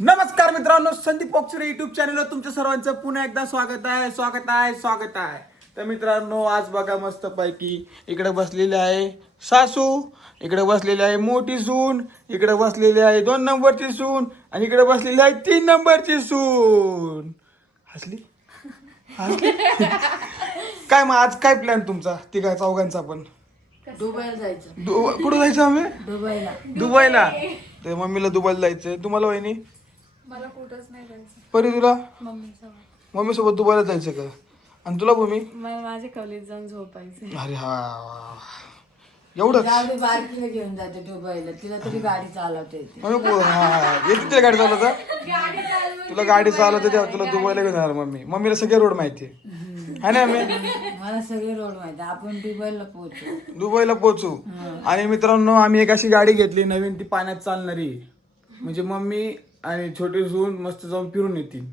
नमस्कार मित्रांनो, संदीप पॉक्सरे युट्यूब चॅनलवर तुमच्या सर्वांचं पुन्हा एकदा स्वागत आहे. तर मित्रांनो, आज बघा मस्त पैकी इकडे बसलेले आहे सासू, इकडे बसलेली आहे मोठी सून, इकडे बसलेली आहे 2 नंबरची सून आणि इकडे बसलेली आहे 3 नंबरची सून. हसली काय मग आज काय प्लॅन तुमचा तिघा चौघांचा? पण दुबईला जायचं. कुठं जायचं आम्ही? दुबईला. तर मम्मीला दुबईला जायचंय. तुम्हाला वहिनी? मला कुठंच नाही जायचं. परी तुला? मम्मी सोबत दुबईला जायचं का? आणि तुला भूमी? मला माझ्या कॉलेज जाऊन झोपायचं. अरे हा, एवढंच? बारकीला घेऊन जाते दुबईला, तिला तरी गाडी चालवता येते. येते तुला गाडी चालवता? तुला गाडी चालवते तेव्हा तुला दुबईला घेऊन जाणार मम्मी. मम्मीला सगळे रोड माहिती आहे ना? मला सगळे रोड माहिती, आपण दुबईला पोहोचू. आणि मित्रांनो, आम्ही एक अशी गाडी घेतली नवीन, ती पाण्यात चालणारी. म्हणजे मम्मी आणि छोटी सून मस्त जाऊन फिरून येतील,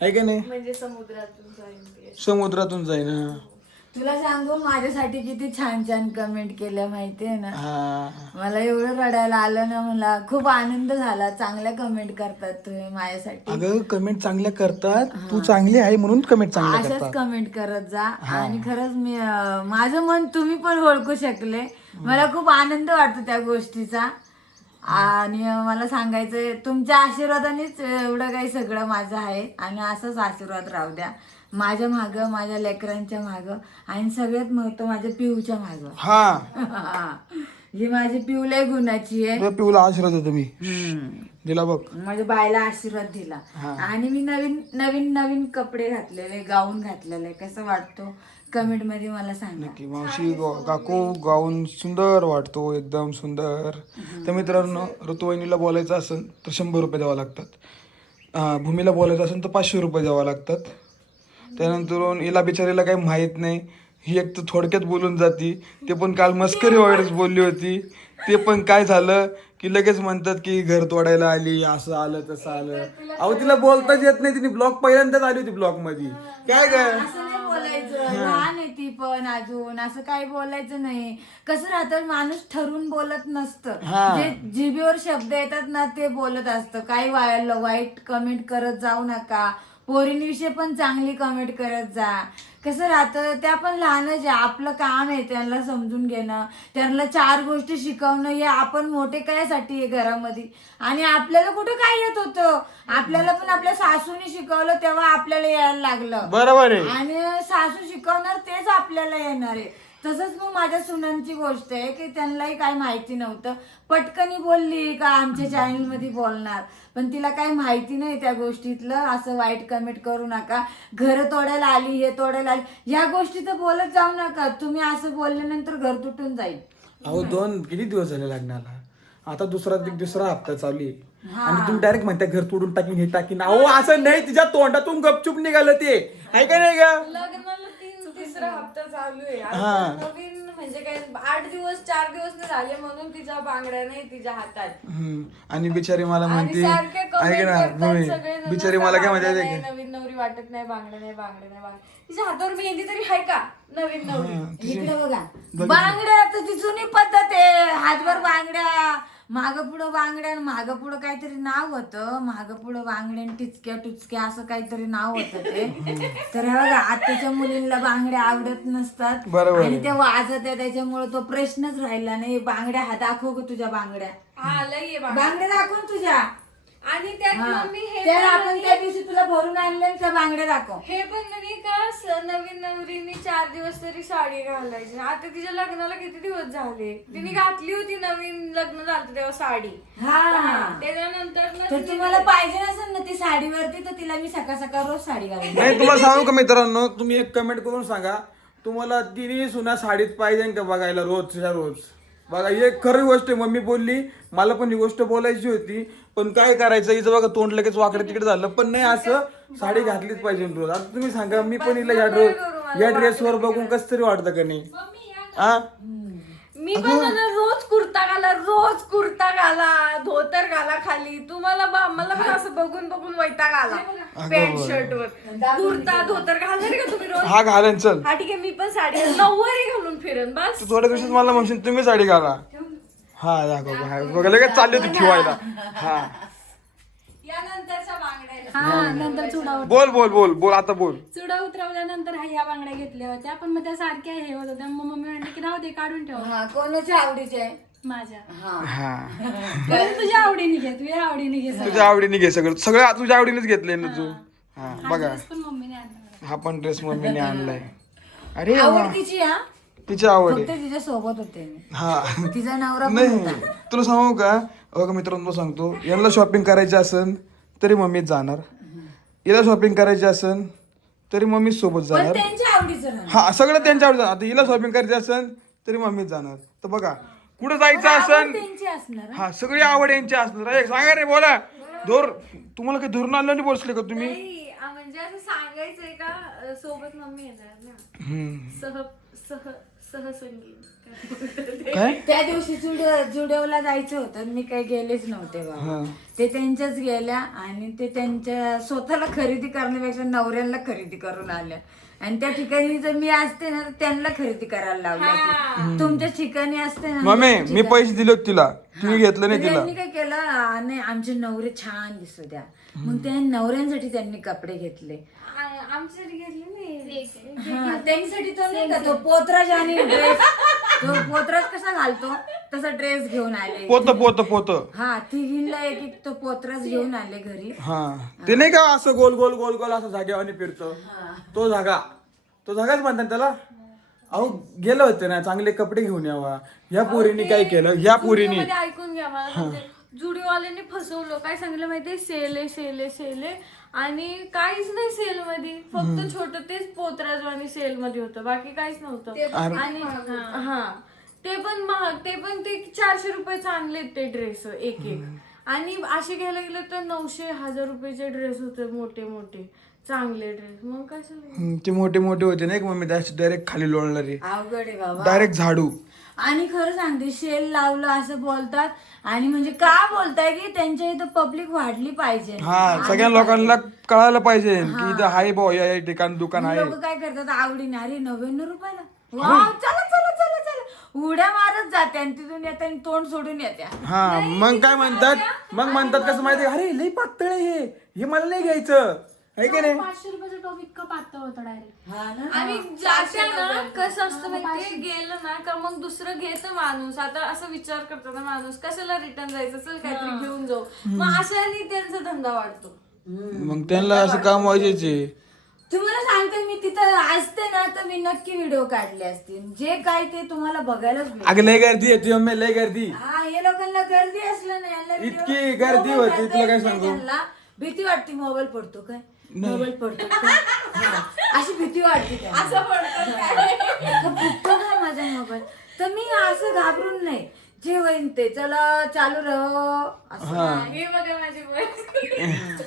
आहे का नाही? म्हणजे समुद्रातून जाईन. समुद्रातून जाईन. तुला सांगू, माझ्यासाठी किती छान छान कमेंट केल्या माहितीये ना. हा, मला एवढं रडायला आलं ना, मला खूप आनंद झाला. चांगल्या कमेंट करतात तुम्ही माझ्यासाठी. अगं कमेंट चांगल्या करतात, तू चांगली आहे म्हणून कमेंट चांगल्या अशाच करतात. कमेंट करत जा. आणि खरंच मी माझं मन तुम्ही पण ओळखू शकले. मला खूप आनंद वाटतो त्या गोष्टीचा. आणि मला सांगायचंय, तुमच्या आशीर्वादानेच एवढं काही सगळं माझं आहे. आणि असंच आशीर्वाद राहू द्या माझ्या माग, माझ्या लेकरांच्या माग, आणि सगळ्यात महत्व माझ्या पिऊच्या माग. हा, ही माझी पिऊ लय गुणाची आहे. पिऊला आशीर्वाद देतो मी, दिला बघ. माझ्या बायला आशीर्वाद दिला. आणि मी नवीन नवीन नवीन कपडे घातलेले, गाऊन घातलेले. कसं वाटतो कमेंट मध्ये मला सांगा. की मावशी काकू गाऊन सुंदर वाटतो, एकदम सुंदर. तर मित्रांनो, ऋतुवाहिनीला बोलायचं असेल तर 100 रुपये द्यावं लागतात. भूमीला बोलायचं असेल तर 500 रुपये द्यावं लागतात. त्यानंतर हिला बिचारीला काही माहीत नाही. ही एक तर थोडक्यात बोलून जाती, ते पण काल मस्करी वगैरेच बोलली होती. ते पण काय झालं की लगेच म्हणतात की घर तोडायला आली, असं आलं तसं आलं. अहो, तिला बोलताच येत नाही. तिने ब्लॉग पहिल्यांदाच आली होती ब्लॉग मध्ये. काय असं नाही बोलायचं, लहान आहे ती पण अजून, असं काही बोलायचं नाही. कसं राहतं, माणूस ठरून बोलत नसतं. जे जिभेवर शब्द येतात ना, ते बोलत असतं. काही वाईट कमेंट करत जाऊ नका. पोरींविषयी पण चांगली कमेंट करत जा. कसं राहतं, त्या पण लहानच आहे. आपलं काम आहे त्यांना समजून घेणं, त्यांना 4 गोष्टी शिकवणं. हे आपण मोठे कायसाठी आहे घरामध्ये. आणि आपल्याला कुठं काय येत होतं? आपल्याला पण आपल्या सासूने शिकवलं, तेव्हा आपल्याला यायला लागलं. बरोबर आहे. आणि सासू शिकवणार तेच आपल्याला येणार आहे. तसंच मग माझ्या सुनांची गोष्ट आहे की त्यांनाही काही माहिती नव्हतं. पटकनी बोलली का आमच्या चॅनल मध्ये बोलणार, पण तिला काही माहिती नाही त्या गोष्टीतलं. असं वाईट कमेंट करू नका. घर तोडायला आली, हे तोडायला आली, या गोष्टी तर बोलत जाऊ नका तुम्ही. असं बोलल्यानंतर घर तुटून जाईल. अहो, किती दिवस झाले लग्नाला? आता दुसरा हप्ता चालू आहे आणि तुम्ही डायरेक्ट म्हणता घर तोडून टाकीन, हे टाकीन. अहो, असं नाही. तिच्या तोंडातून गपचूप निघालं ते, आहे का नाही का? लग्नाला 3-3रा हप्ता चालू आहे. आता नवीन म्हणजे काय 4 दिवस नाही झाले म्हणून तिच्या बांगड्या नाही तिच्या हातात. आणि बिचारी मला म्हणते, सारखे ऐक comment ना करतात भूमी, सगळेजण, बिचारी मला काय बांगड्या म्हणते, नाही, नवीन नवरी वाटत नाही, बांगड्या नाही. तिच्या हातावर मेहंदी तरी आहे का नवीन नवरी? इकडे बघा, बांगड्या तर ती जुनी पद्धत आहे. हातभर बांगड्या, माग पुढं बांगड्या, माग पुढं काहीतरी नाव होतं. माग पुढं बांगड्या, टिचक्या टुचक्या असं काहीतरी नाव होतं ते. तर हे बघा, आताच्या मुलींना बांगड्या आवडत नसतात. बरोबर. आणि ते वाजत आहे, त्याच्यामुळे तो प्रश्नच राहिला नाही. बांगड्या दाखव ग तुझ्या बांगड्या. हा, लई आहे बांगड्या दाखव तुझ्या. आणि त्यात मम्मी हे तर पण आपण त्या दिवशी तुला भरून आणलं, त्या बांगड्या दाखव. हे पण नाही का, नवीन नवरीने 4 दिवस तरी साडी घालायची. आता तिच्या लग्नाला किती दिवस झाले, तिने घातली होती नवीन लग्न झालं तेव्हा साडी. त्याच्यानंतर तर तुम्हाला पाहिजे नसेल ना ती साडीवरती, तर तिला मी सकाळ सकाळ रोज साडी घालते. नाही. तुम्हाला सांगू का मित्रांनो, तुम्ही एक कमेंट करून सांगा, तुम्हाला तिन्ही सुना साडीत पाहिजे का बघायला रोजच्या रोज? बघा, ही खरी गोष्ट आहे. मम्मी बोलली, मला पण ही गोष्ट बोलायची होती, पण काय करायचं, हिचं बघा तोंड लगेच वाकडे तिकडे झालं. पण नाही, असं साडी घातलीच पाहिजे रोज. आता तुम्ही सांगा, मी पण हिला या ड्रेसवर बघून कसं तरी वाटतं का नाही? मी पण रोज कुर्ता घाला, धोतर घाला खाली. तुम्हाला मला पण असं बघून बघून वैताग आला. पॅन्ट शर्ट वर कुर्ता धोतर घालणार का तुम्ही रोज? हा, घालेन. चल, हा ठीक आहे, मी पण साडी नऊवारी घालून फिरेन बस. तू थोड्या दिवसात मला म्हणशील तुम्ही साडी घाला. हा, दाखव बघा, लगेच चालली होती ठेवायला. हा, या नंतरच्या बांगड्या हा नंतर चुडा बोल बोल बोल बोल आता बोल. चुडा उतरवल्यानंतर ह्या बांगड्या घेतल्या होत्या पण मग त्या सारख्या हे होत होत्या मग मम्मी म्हणते की राहू दे काढून ठेव हा कोणाच्या आवडीचे आहे माझ्या हा म्हणून तुझ्या आवडीने घे तुझ्या आवडीने घे सगळं. तुझ्या आवडीने घे सगळं सगळं तुझ्या आवडीनेच घेतलंय ना तू. हा हा बघा dress पण मम्मीने आणला हा पण ड्रेस मम्मीने आणलाय. अरे वा. आवडतीची हा तिची आवड फक्त आहे. तिच्या सोबत होते मी. हा तिचा नवरा पण नाही होता. तुला सांगू का बघा मित्रांनो सांगतो यांना शॉपिंग करायची असेल तरी मम्मीच जाणार. हिला शॉपिंग करायची असेल तरी मम्मीच सोबत पण जाणार. त्यांच्या आवडीचं राहणार. हा सगळं त्यांच्या आवडीचं. आता हिला शॉपिंग करायची असेल तरी मम्मीच जाणार. तर बघा कुठं जायचं आवड असेल त्यांची असणार हा. हा सगळी आवड यांची असणार. एक सांगा रे बोला धोर तुम्हाला काही धरून आणलं नाही बोलले का तुम्ही. नाही म्हणजे असं सांगायचंय का सोबत मम्मी येणार ना हम्म. सहसंगीत काय त्या दिवशी जुडिओला जायचं होतं मी काही गेलेच नव्हते बाबा. ते त्यांच्याच गेल्या आणि ते त्यांच्या स्वतःला खरेदी करण्यापेक्षा नवऱ्यांना खरेदी करून आल्या. आणि त्या ठिकाणी जर मी असते ना तर त्यांना खरेदी करायला लावली असती. तुमच्या ठिकाणी असते ना मम्मी मी पैसे दिले होते तिला तुम्ही घेतलं नाही तर तिला. त्यांनी काय केलं नाही आमचे नवरे छान दिसू द्या मग त्या नवऱ्यांसाठी त्यांनी कपडे घेतले. आमच्यासाठी घेतली नाही हा, त्यांच्यासाठी तो नाही का तो पोतराज आणि ड्रेस तो पोतराज कसा घालतो तसा ड्रेस घेऊन आले. पोत पोत पोत हा तिघींना एक एक तो पोतराज घेऊन आले घरी. हा ते नाही का असं गोल गोल गोल गोल असं जागेवानी फिरतो तो जागाच म्हणतात त्याला. अहो गेलं होते ना चांगले कपडे घेऊन यावा. ह्या पोरीने काय केलं ह्या पोरीने मध्ये ऐकून घ्या मला जुडिओवाल्याने फसवलं. काय सांगितलं माहितीये सेल आहे आणि काहीच नाही सेल मध्ये फक्त छोट तेच पोतराज आणि सेल मध्ये होतं बाकी काहीच नव्हतं. आणि हा ते पण महाग ते 400 रुपयाचे आणले ते ड्रेस एक आणि असे घ्यायला गेलं तर 900-1000 रुपयाचे ड्रेस होते मोठे चांगले ड्रेस. मग कशाला ते मोठे मोठे होते नाही का मम्मी डायरेक्ट खाली लोळणारे अवघड आहे बाबा. डायरेक्ट झाडू. आणि खरं सांगते शेल लावलं असं बोलतात आणि म्हणजे का बोलताय की त्यांच्या इथं पब्लिक वाढली पाहिजे. हा सगळ्या लोकांना कळायला पाहिजे की इथं हाय भाऊ या ठिकाणी दुकान आहे. लोक काय करतात आवडीने अरे 99 रुपयाला वाव चला चला चला चला उड्या मारत जाते आणि तिथून येते आणि तोंड सोडून येत्या. हा मग काय म्हणतात कसं माहिती अरे लई पातळ आहे हे मला नाही घ्यायचं आहे की नाही. 500 रुपयाचा टॉप इतका पातळ होता डायरेक्ट. हा ना आणि जाते ना कसं असतं माहितीये गेलं ना का मग दुसरं घेतं माणूस. आता असं विचार करतो ना माणूस कशाला रिटर्न जायचं चल काहीतरी घेऊन जाऊ मग अशाने त्यांचा धंदा वाढतो. मग त्यांना असं काम व्हायचे. तुम्हाला सांगते मी तिथं असते ना तर मी नक्की व्हिडिओ काढले असते जे काय ते तुम्हाला बघायलाच भेटेल. अगं लय गर्दी येते मम्मी लय गर्दी. हा हे लोकांना गर्दी असलं नाही यांना video- इतकी गर्दी मोबाईल होती, धरता तुला काय येत नाही सांगू? त्यांना. भीती वाटते मोबाईल पडतो काय मोबाईल पडतो काय? हा, अशी भीती वाटते त्यांना. असं पडतं फुटतो का माझा मोबाईल तर मी असं घाबरून नाही जे होईन ते चला चालू राहो असं. हे बघा माझी voice.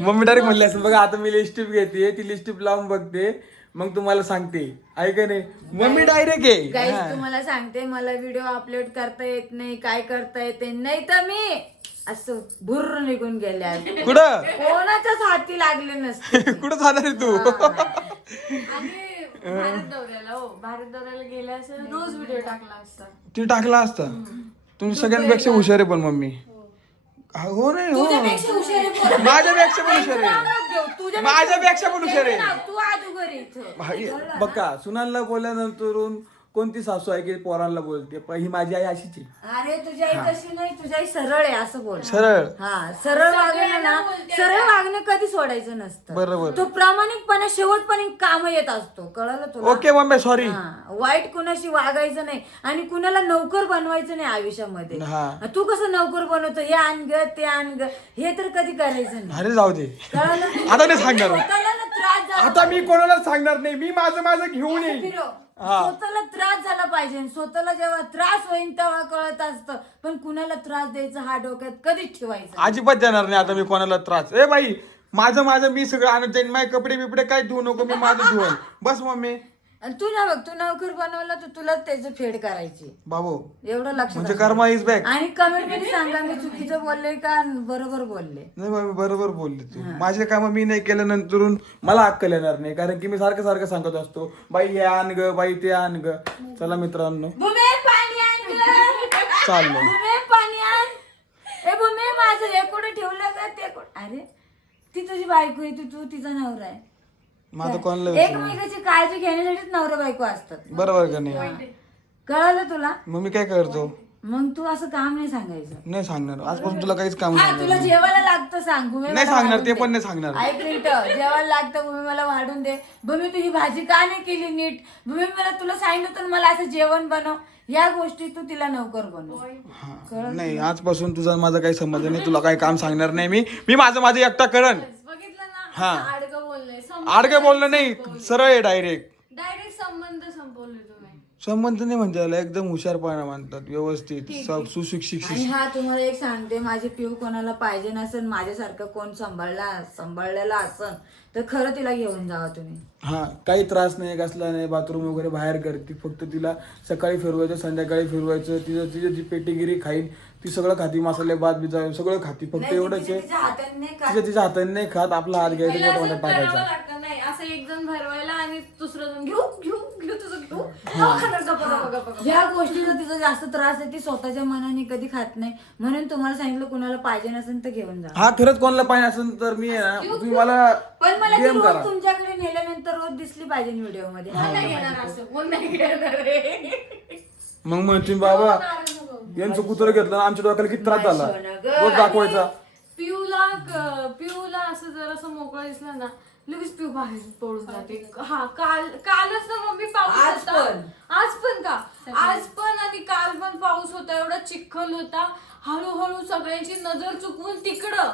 मम्मी डायरेक्ट म्हणली असं बघा आता मी लिस्टिप घेते ती लिस्टिप लावून बघते मग तुम्हाला सांगते आहे का नाही. मम्मी डायरेक्ट आहे. गाईस तुम्हाला सांगते मला व्हिडिओ अपलोड करता येत नाही काय करता येते नाही तर मी असं भुर्र निघून गेले असते. कुठं कोणाच्याच हाती लागले नसते. कुठं जाणार आहे तू. आणि भारत दौऱ्याला गेले असं रोज व्हिडिओ टाकला असता. ती टाकला असता. तुम्ही सगळ्यांपेक्षा हुशार आहे पण मम्मी. हो नाही हो तुझ्यापेक्षा हुशार आहे पोरं. माझ्यापेक्षा पण हुशार नाव आहे. नको घेऊ. तुझ्यापेक्षा माझ्यापेक्षा पण हुशार आहे. तू अजून इथं भाई, बघा सुनांना बोलल्यानंतर कोणती सासू आहे की पोरांना बोलते पण ही माझी आई अशीच आहे. अरे तुझी आई कशी नाही तुझी आई सरळ आहे असं बोल. सरळ हा सरळ वागणं ना सरळ वागणं कधी सोडायचं नसतं. बरोबर. तो प्रामाणिकपणा शेवटपर्यंत काम येत असतो कळलं तुला. Okay mummy sorry. हा, वाईट कुणाशी वागायचं नाही आणि कुणाला नौकर बनवायचं नाही आयुष्यामध्ये. हा. तू कसं नौकर बनवतो हे आण ग ते आण ग हे तर कधी करायचं नाही अरे जाऊ दे कळलं. आता नाही सांगणार. स्वतःला ना त्रास झाला आता मी कोणाला सांगणार नाही मी माझं घेऊन येईन. फिरो. स्वतःला त्रास झाला पाहिजे स्वतःला जेव्हा त्रास होईल तेव्हा कळत असतं पण कुणाला त्रास द्यायचा हा डोक्यात कधीच ठेवायचा. अजिबात देणार नाही आता मी कोणाला त्रास. ए बाई माझं मी सगळं आणत जाईन. माझे कपडे बिपडे काय धुवू नको मी माझं धुवन बस मम्मी. आणि तू ना बघ तू नोकर बनवला तर तुला त्याचं फेड करायची बाबू एवढं लक्षात म्हणजे असू. कर्मा इज बॅक. आणि कमेंट मध्ये सांगा मी चुकीचं बोलले का बरोबर बोलले. नाही मम्मी बरोबर बोलली तू. माझे काम मी नाही केल्यानंतर मला अक्कल येणार नाही कारण की मी सारखं सांगत असतो बाई हे आण ग बाई ते आण ग. चला मित्रांनो भूमे पाणी आण ग. चाललो. भूमे पाणी आण. ए भूमे माझं हे कुठे ठेवलं का ते कुठं अरे ती तुझी बायको आहे, तू तिचा नवरा आहे. माझं कोणाला विचारू? एकमेकाची काळजी घेण्यासाठीच नवरा बायको असतात. बरोबर का नाही? कळलं तुला? मग मी काय करतो? मग तू असं काम नाही सांगायचं. नाही सांगणार आजपासून तुला काहीच काम हा, सांगणार तुला नाही. जेवायला लागतं सांग, भूमी नाही मला सांगणार, वाढून ते दे. पण नाही सांगणार. ऐक मिनिटं, जेवायला लागतं भूमी मला वाढून दे. भूमी तुझी भाजी का नाही केली नीट? भूमी मला तुला सांगितलं होतं ना, मला असं जेवण बनव. या गोष्टी तू तिला नौकर बनव. हा. नाही आजपासून तुझा माझा काही संबंध नाही, तुला काही काम सांगणार नाही. मी माझं एकटा करण. बघितलं ना हा. असं आडगं बोललंय आडगे बोललं नाही, सरळ आहे डायरेक्ट. डायरेक्ट संबंध संपवले तुम्ही. संबंध नाही म्हणजे याला एकदम हुशारपणा मानतात, व्यवस्थित सुशिक्षित. आणि हा तुम्हाला एक सांगते, माझी पिऊ कोणाला पाहिजे नसेल, माझ्यासारखं कोण सांभाळलेला असन तर खरं तिला घेऊन जावा तुम्ही. हा, काही त्रास नाही, कसला नाही, बाथरूम वगैरे बाहेर करते. फक्त तिला सकाळी फिरवायचं, संध्याकाळी फिरवायचं. तिची जी पेटीगिरी खाईल ती सगळं खाती, मसाले भात बिजा सगळं खाती. फक्त नाही, एवढंच आहे, तिच्या हाताने नाही खात. तिच्या हाताने नाही खात. आपला हात घ्यायचा, तिला तोंडात असं करावं टाकायचा. लागतं नाही, असं एक जण भरवायला आणि दुसरं जण घेऊ घेऊ घेऊ तुझं घेऊ खाणार गप्पा. ज्या गोष्टीचा तिचा जास्त त्रास आहे ती स्वतःच्या मनाने कधी खात नाही. म्हणून तुम्हाला सांगितलं कुणाला पाहिजे नसेल तर घेऊन जा. हा, खरंच कोणाला पाहिजे असेल तर मी आहे ना, तुम्ही मला पण मला ती DM करा. रोज तुमच्याकडे नेल्यानंतर रोज दिसली पाहिजे व्हिडिओ मध्ये. कोण नाही घेणार असं, कोण नाही घेणार रे. मग म्हणते बाबा यांचं कुत्र घेतलं ना, आमच्या डोक्याला किती त्रास झाला, रोज दाखवायचा. पिऊला असं जर असं मोकळं दिसलं ना, लगेच पिऊ बाहेर पळून जाते. हा, कालच ना मम्मी पाऊस आज होता. पण? आज पण का? आज पण आणि काल पण पाऊस होता, एवढा चिखल होता. हळूहळू सगळ्यांची नजर चुकवून तिकडं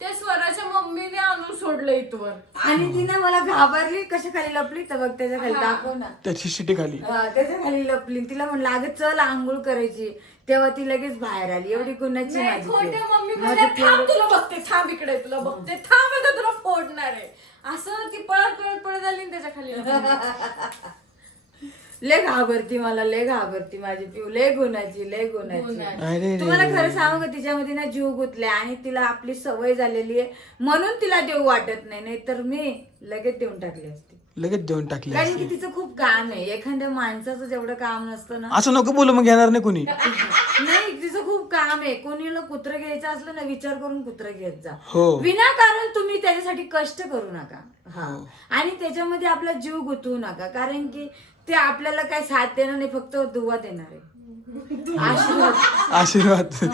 त्या स्वराच्या मम्मीने आणून सोडलं इथवर. आणि ती ना मला घाबरली, कशा खाली लपली तर बघ त्याच्या खाली दाखव ना. त्याची शिटी खाली. हा, त्याच्या खाली लपली. तिला म्हणलं अगं चल आंघोळ करायची, तेव्हा ती लगेच बाहेर आली. एवढी गुन्ह्याची नाही, माझी खोट्या पिऊ. मम्मी माझी म्हणल्या, पिऊ. थांब तुला बघते, थांब इकडे तुला बघते, थांब आता तुला फोडणार आहे. असं ती पळत आली आणि त्याच्या खाली लपली. लय घाबरती मला, लय घाबरती माझी पिऊ. लय गुन्ह्याची. अरे तुम्हाला खरं सांगू का, तिच्यामध्ये ना जीव गुतलाय आणि तिला आपली सवय झालेली आहे म्हणून तिला देऊ वाटत नाही. नाहीतर मी लगेच देऊन टाकली असती. लगेच देऊन टाकले. कारण की तिचं खूप काम आहे. एखाद्या माणसाचं जेवढं काम नसतं ना, असं नको बोलू, मग घेणार नाही कुणी. नाही तिचं खूप काम आहे. कोणीला कुत्रं घ्यायचं असलं ना, विचार करून कुत्रं घेत जा. हो. विनाकारण तुम्ही त्याच्यासाठी कष्ट करू नका. हा, आणि त्याच्यामध्ये आपला जीव गुंतवू नका, कारण की ते आपल्याला काही साथ देणार नाही, फक्त दुवा देणार आहे. आशीर्वाद. तुझं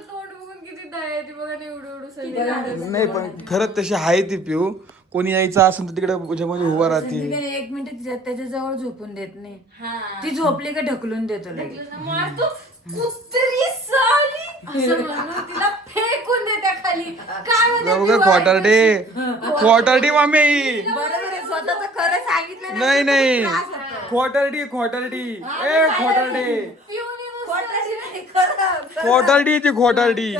तोंड बघून किती दया येते बघा ना, एवढं नाही पण खरंच तशी आहे ती पिऊ. कोणी यायचं असेल तर तिकडे म्हणजे उभा राहते. संदीपने 1 मिनिट त्याच्या जवळ झोपून देत नाही. हा. ती झोपली का ढकलून देतो लगेच. मारतो कुत्री साली असं म्हणून तिला फेकून देत्या खाली. काय म्हणते बघ क्वार्टरडी मामी. बरोबर आहे, स्वतःच खरं सांगितलं ना, नाही नाही, त्रास होतो. क्वार्टरडी ए क्वार्टरडी. पिऊनी खोटाशी नाही, खरं. क्वार्टरडी ती क्वार्टरडी.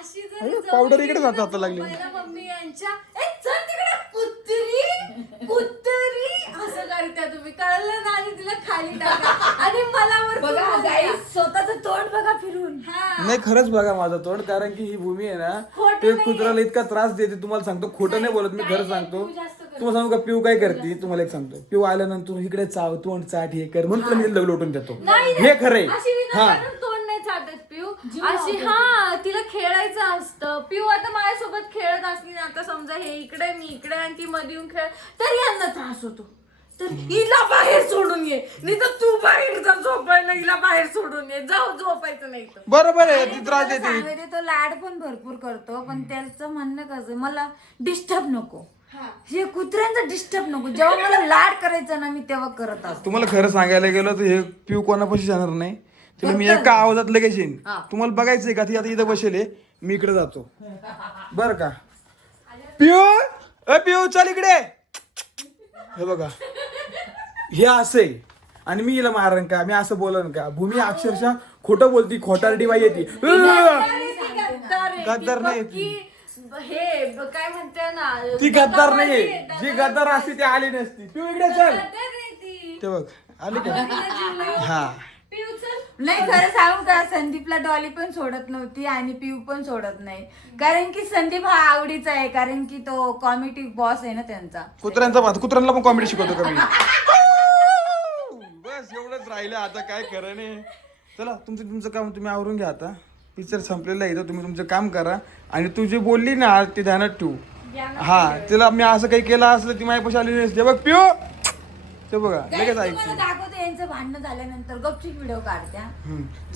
अशी जर पावडर इकडे जात आता लागली. पहिला मम्मी यांच्या ए चल तिकडे कुत्री असं करत्या तुम्ही, कळलं ना, आणि तिला खाली टाका आणि मला वरती बघा बोलत्या. गाई, स्वतःच तोंड बघा फिरून. हा. नाही खरंच बघा माझं तोंड, कारण की ही भूमी आहे ना, खोटं ते नाही. कुत्र्याला इतका त्रास देते. तुम्हाला सांगतो, खोटं नाही बोलत मी, खरं सांगतो. तू जास्त कर. तुम्हाला सांगू का पिऊ काय करते, तुम्हाला एक सांगतो. पिऊ आल्यानंतर इकडे चाव, तोंड चाट, हे कर म्हणून तुला मी लग्न लोटून देतो. नाही हे खरंय. अशी हा, विनाकारण तोंड नाही चाटत पिऊ. अशी हा, तिला खेळायचं असतं. पिऊ आता माझ्यासोबत खेळत असली ना, आता समजा हे इकडे मी इकडे आणि ती मध्ये येऊन खेळ, तर यांना त्रास होतो. तर हिला बाहेर सोडून ये, नाही तर तू बाहेर जा झोपायला, हिला बाहेर सोडून ये, जाऊ झोपायचं नाही तर. बरोबर आहे, ती त्रास देते. सांगायचे तो लाड पण भरपूर करतो, पण त्याचं म्हणणं कसं, मला डिस्टर्ब नको. हे कुत्र्यांचा डिस्टर्ब नको. जेव्हा मला लाड करायचं ना, मी तेव्हा करत असतो. तुम्हाला खरं सांगायला गेलं तर हे पिऊ कोणापाशी जाणार नाही. तिला मी एका आवाजात लगेच येईन. तुम्हाला बघायचंय का ती आता इथं बसेल, मी इकडे जातो बर का. पिऊ चल इकडे. हे बघा, हे असंय आणि मी हिला मारण का, मी असं बोलन का. भूमी अक्षरशः खोटं बोलती, खोटारडी बाई येते. गद्दार नाही ती. हे काय म्हणते ना, ती गद्दार नाहीये. जी गद्दार असते ती आली नसती. पिऊ इकडे चल. ते बघ आली का. हा, पिऊ चल. नाही खरं सांगू का, संदीपला डॉली पण सोडत नव्हती आणि पिऊ पण सोडत नाही, कारण की संदीप हा आवडीचा आहे, कारण की तो कॉमेडी बॉस आहे ना त्यांचा. कुत्र्यांना पण कॉमेडी शिकवतो का मी. बस एवढंच राहिलं आता, काय खरं नाही. चला तुमचं काम तुम्ही आवरून घ्या आता. पिक्चर संपलेला आहे, तुम्ही तुमचं काम करा. आणि तू जे बोलली ना ते ध्यानात ठेवू. हा तिला मी असं काही केलं असलं ती माझ्यापाशी आली नसते. बघ पिओ ते बघा लगेच तुम्हाला ऐकते. दाखवते यांचं भांडणं झाल्यानंतर गपचूप व्हिडिओ काढत्या.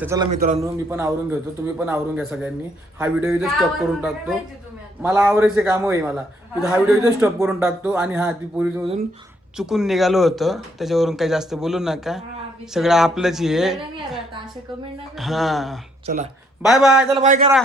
तर चला मित्रांनो मी पण आवरून घेतो, तुम्ही पण आवरून घ्या सगळ्यांनी. हा व्हिडिओ इथे स्टॉप करून टाकतो. मला आवरायचे काम आहे मला. इथं हा व्हिडिओ इथे स्टॉप करून टाकतो. आणि हा ती पोरीमधून चुकून निघालो होतं त्याच्यावरून काही जास्त बोलू नका. सगळं आपलंच आहे. असे कमेंट हा चला बाय बाय. चला बाय करा.